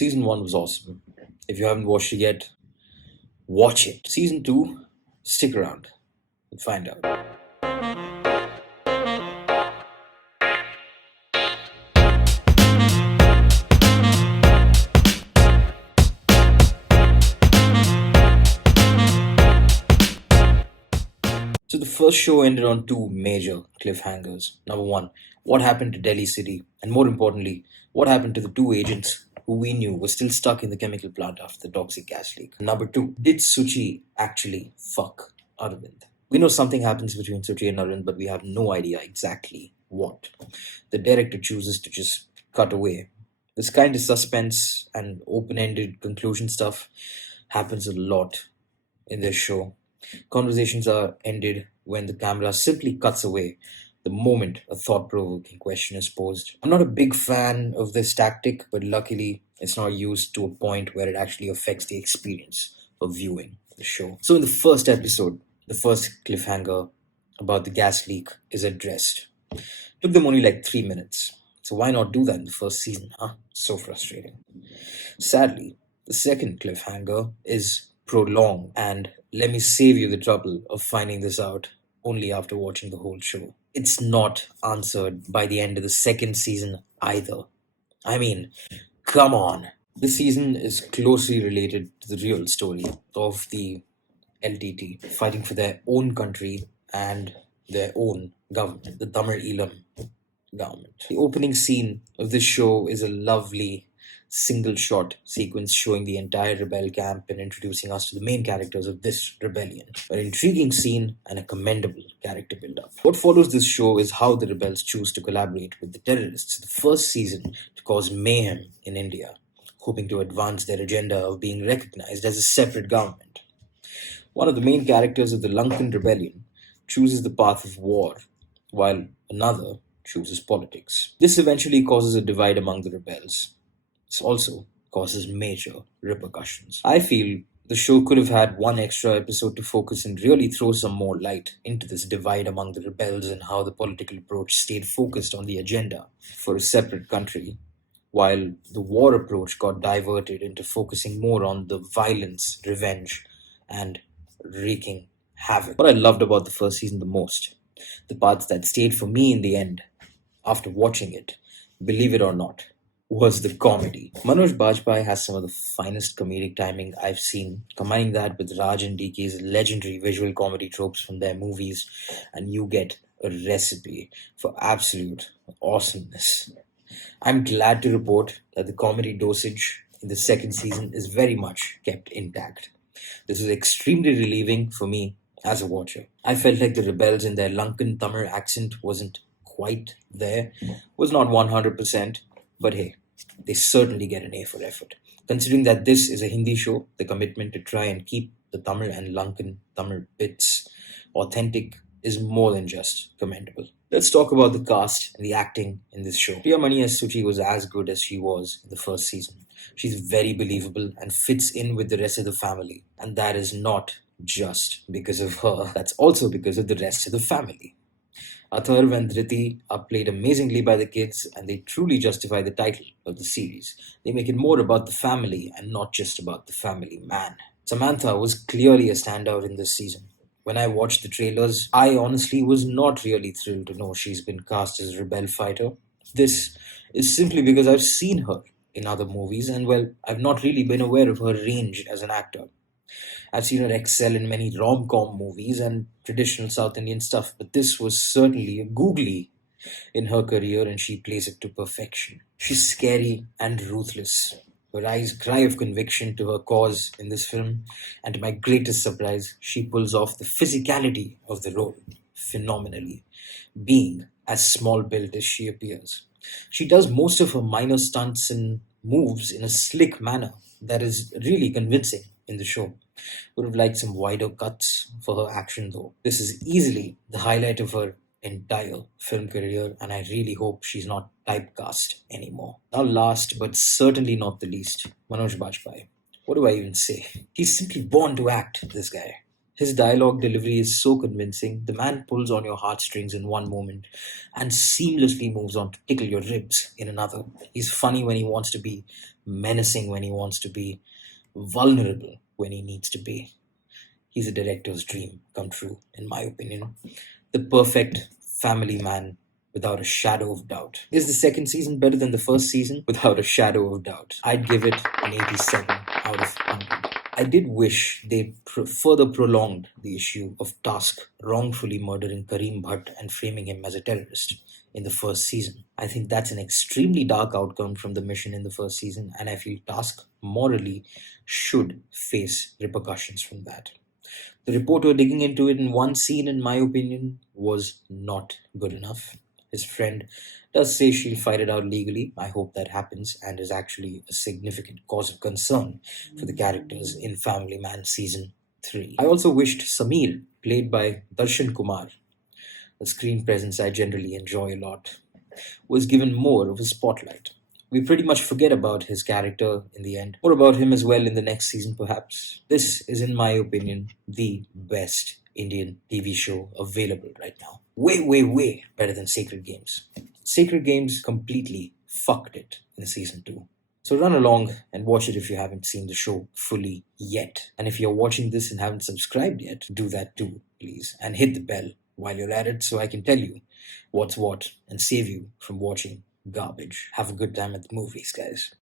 Season 1 was awesome. If you haven't watched it yet, watch it. Season 2, stick around and find out. So the first show ended on two major cliffhangers. Number one, what happened to Delhi City? And more importantly, what happened to the two agents who we knew were still stuck in the chemical plant after the toxic gas leak? Number two, did Suchi actually fuck Arvind? We know something happens between Suchi and Arvind, but we have no idea exactly what. The director chooses to just cut away. This kind of suspense and open ended conclusion stuff happens a lot in this show. Conversations are ended when the camera simply cuts away the moment a thought provoking question is posed. I'm not a big fan of this tactic, but luckily it's not used to a point where it actually affects the experience of viewing the show. So, in the first episode, the first cliffhanger about the gas leak is addressed. Took them only like 3 minutes. So, why not do that in the first season, huh? So frustrating. Sadly, the second cliffhanger is prolonged, and let me save you the trouble of finding this out only after watching the whole show. It's not answered by the end of the second season either. I mean, come on. This season is closely related to the real story of the LTT fighting for their own country and their own government, the Tamil Elam government. The opening scene of this show is a lovely single shot sequence showing the entire rebel camp and introducing us to the main characters of this rebellion. An intriguing scene and a commendable character build up. What follows this show is how the rebels choose to collaborate with the terrorists the first season to cause mayhem in India, hoping to advance their agenda of being recognized as a separate government. One of the main characters of the Lankan rebellion chooses the path of war, while another chooses politics. This eventually causes a divide among the rebels. This also causes major repercussions. I feel the show could have had one extra episode to focus and really throw some more light into this divide among the rebels and how the political approach stayed focused on the agenda for a separate country, while the war approach got diverted into focusing more on the violence, revenge, and wreaking havoc. What I loved about the first season the most, the parts that stayed for me in the end after watching it, believe it or not, was the comedy. Manoj Bajpayee has some of the finest comedic timing I've seen, combining that with Raj and DK's legendary visual comedy tropes from their movies, and you get a recipe for absolute awesomeness. I'm glad to report that the comedy dosage in the second season is very much kept intact. This was extremely relieving for me as a watcher. I felt like the rebels in their Lankan Tamil accent wasn't quite there, was not 100%, but hey, they certainly get an A for effort. Considering that this is a Hindi show, the commitment to try and keep the Tamil and Lankan Tamil bits authentic is more than just commendable. Let's talk about the cast and the acting in this show. Priya Mani as Suchi was as good as she was in the first season. She's very believable and fits in with the rest of the family. And that is not just because of her, that's also because of the rest of the family. Atharv and Dhriti are played amazingly by the kids, and they truly justify the title of the series. They make it more about the family and not just about the family man. Samantha was clearly a standout in this season. When I watched the trailers, I honestly was not really thrilled to know she's been cast as Rebel Fighter. This is simply because I've seen her in other movies, and well, I've not really been aware of her range as an actor. I've seen her excel in many rom com movies and traditional South Indian stuff, but this was certainly a googly in her career and she plays it to perfection. She's scary and ruthless. Her eyes cry of conviction to her cause in this film, and to my greatest surprise, she pulls off the physicality of the role phenomenally, being as small built as she appears. She does most of her minor stunts and moves in a slick manner that is really convincing in the show. Would have liked some wider cuts for her action though. This is easily the highlight of her entire film career, and I really hope she's not typecast anymore. Now, last but certainly not the least, Manoj Bajpayee. What do I even say? He's simply born to act, this guy. His dialogue delivery is so convincing. The man pulls on your heartstrings in one moment and seamlessly moves on to tickle your ribs in another. He's funny when he wants to be, menacing when he wants to be, vulnerable when he needs to be. He's a director's dream come true, in my opinion. The perfect family man, without a shadow of doubt. Is the second season better than the first season? Without a shadow of doubt. I'd give it an 87 out of 100. I did wish they further prolonged the issue of Task wrongfully murdering Kareem Bhatt and framing him as a terrorist in the first season. I think that's an extremely dark outcome from the mission in the first season, and I feel Task morally should face repercussions from that. The reporter digging into it in one scene, in my opinion, was not good enough. His friend does say she'll fight it out legally. I hope that happens and is actually a significant cause of concern for the characters in Family Man Season 3. I also wished Samir, played by Darshan Kumar, a screen presence I generally enjoy a lot, was given more of a spotlight. We pretty much forget about his character in the end, or about him as well in the next season, perhaps. This is, in my opinion, the best Indian TV show available right now. Way, way, way better than Sacred Games. Sacred Games completely fucked it in season 2. So run along and watch it if you haven't seen the show fully yet. And if you're watching this and haven't subscribed yet, do that too, please. And hit the bell while you're at it so I can tell you what's what and save you from watching garbage. Have a good time at the movies, guys.